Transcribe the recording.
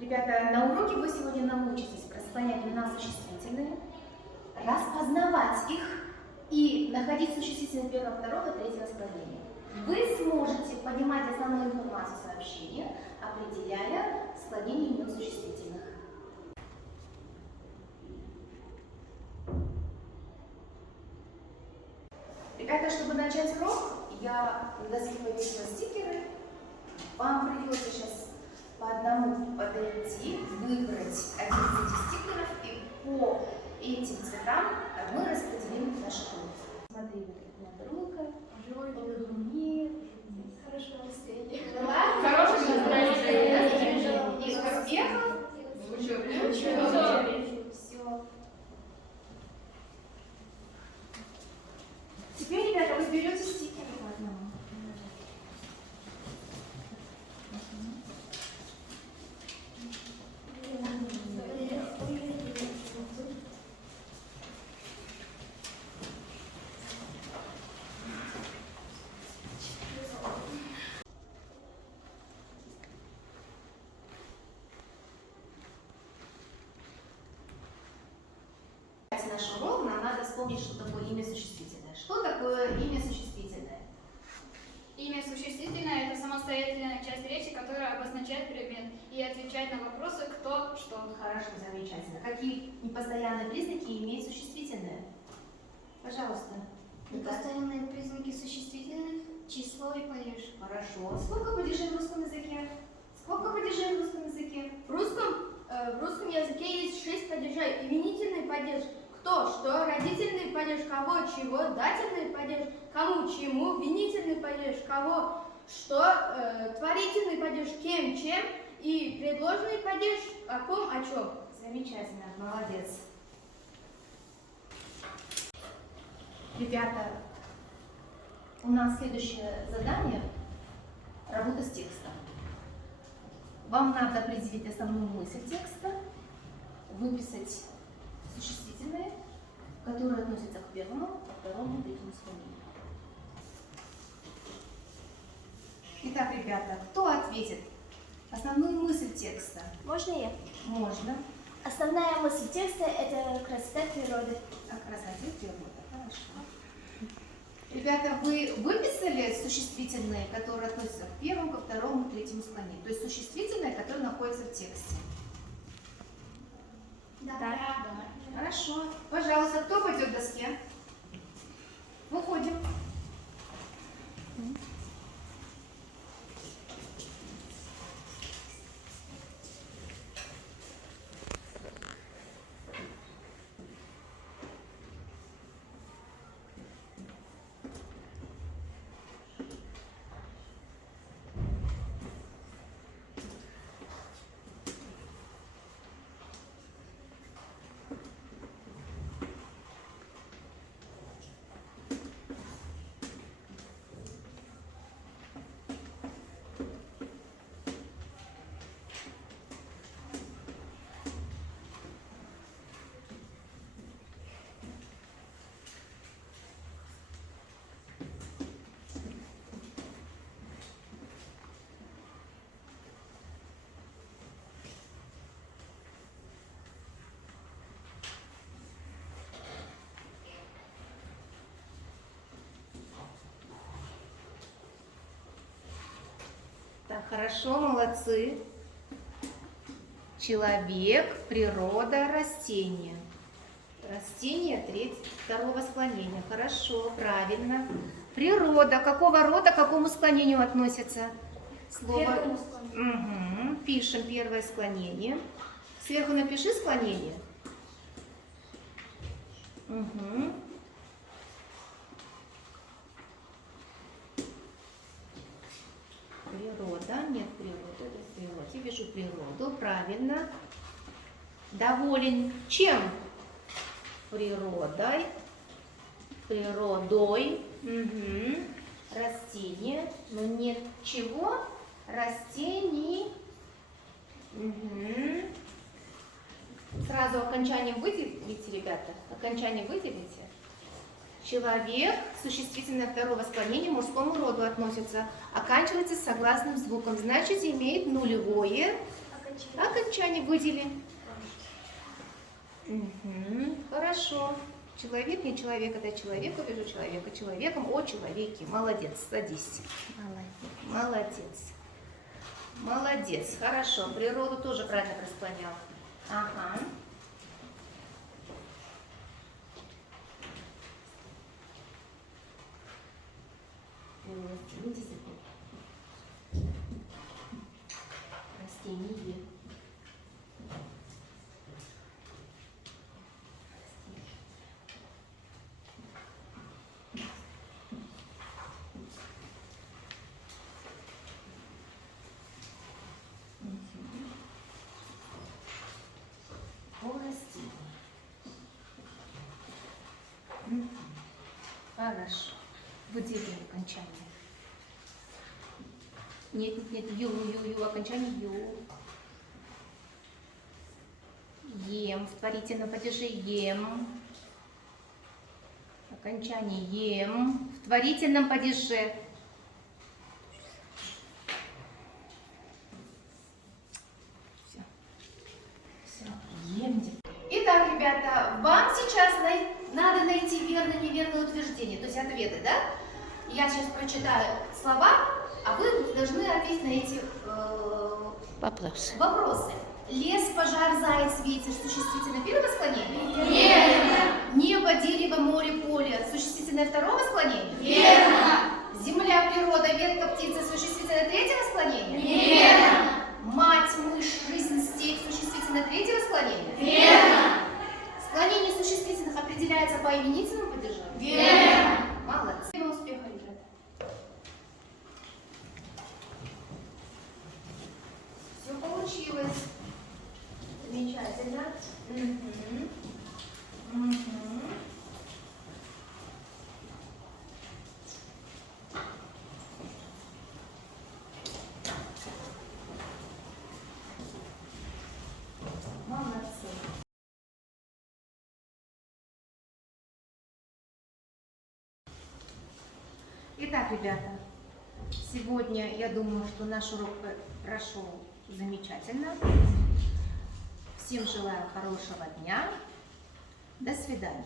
Ребята, на уроке вы сегодня научитесь расклонять имена существительные, распознавать их и находить существительные первого, второго, третьего склонения. Вы сможете понимать основную информацию сообщения, определяя склонение имен существительных. Ребята, чтобы начать урок, я на доске повесила стикеры. Вам придется сейчас по одному подойти, выбрать один из этих стикеров, и по этим цветам мы распределим наш круг. Смотри, вот друга, нет, Хорошего настроения. хорошего настроения и успехов в учебе. Все. Теперь, ребята, вы берете стикеры по одному. Наш урок, нам надо вспомнить, что такое имя существительное. Что такое имя существительное? Имя существительное – это самостоятельная часть речи, которая обозначает предмет и отвечает на вопросы «кто», «что». Хорошо, замечательно. Какие непостоянные признаки имеет существительное? Пожалуйста. Непостоянные признаки существительных – число и падеж. Хорошо. Сколько падежей в русском языке? Сколько падежей в русском языке? В русском языке есть 6 падежей. Именительный падеж – кто, что, родительный падеж – кого, чего, дательный падеж – кому, чему, винительный падеж – кого, что, творительный падеж – кем, чем и предложенный падеж – о ком, о чем. Замечательно, молодец. Ребята, у нас следующее задание – работа с текстом. Вам надо определить основную мысль текста, выписать существительные, которые относятся к первому, ко второму, третьему склонению. Итак, ребята, кто ответит основную мысль текста? Можно я? Можно. Основная мысль текста – это красота природы. О красоте природы. Хорошо. Ребята, вы выписали существительные, которые относятся к первому, ко второму, третьему склонению? То есть существительные, которые находятся в тексте? Да. Хорошо. Пожалуйста, кто пойдет к доске? Выходим. Так, хорошо, молодцы. Человек, природа, растение. Растение второго склонения. Хорошо, правильно. Природа. Какого рода, к какому склонению относится? Слово. Угу. Пишем первое склонение. Сверху напиши склонение. Угу. Природа, нет природы, без природы. Я вижу природу, правильно. Доволен чем? Природой. Природой. Угу. Растение. Но нет чего? Растений. Угу. Сразу окончанием выделите, ребята. Окончание выделите. Человек, существительное второго склонения, мужскому роду относится. Оканчивается согласным звуком. Значит, имеет нулевое Окончание выдели. Мгм. Хорошо. Человек, не человек, это человек, увижу человека человеком, о человеке. Молодец, садись. Молодец. Молодец. Хорошо. Природу тоже правильно расклонял. Ага. Растение. Хорошо. Выделим окончание. Нет, ю, окончание ю. Ем, в творительном падеже ем. Окончание ем, в творительном падеже. Все, ем. Итак, ребята, вам сейчас надо найти верно-неверное утверждение, то есть ответы, да? Я сейчас прочитаю слова, а вы должны ответить на эти вопросы. Лес, пожар, заяц, ветер, существительное первого склонения? Верно. Небо, дерево, море, поле, существительное второго склонения? Верно. Земля, природа, ветка, птица, существительное третьего склонения? Верно. Мать, мышь, жизнь, степь, существительное третьего склонения? Верно. Склонение существительных определяется по именительному падежу? Верно. Молодцы. Всем успеха, ребята. Все получилось. Замечательно. Мгм. Мгм. Молодцы. Итак, ребята, сегодня я думаю, что наш урок прошел замечательно. Всем желаю хорошего дня. До свидания.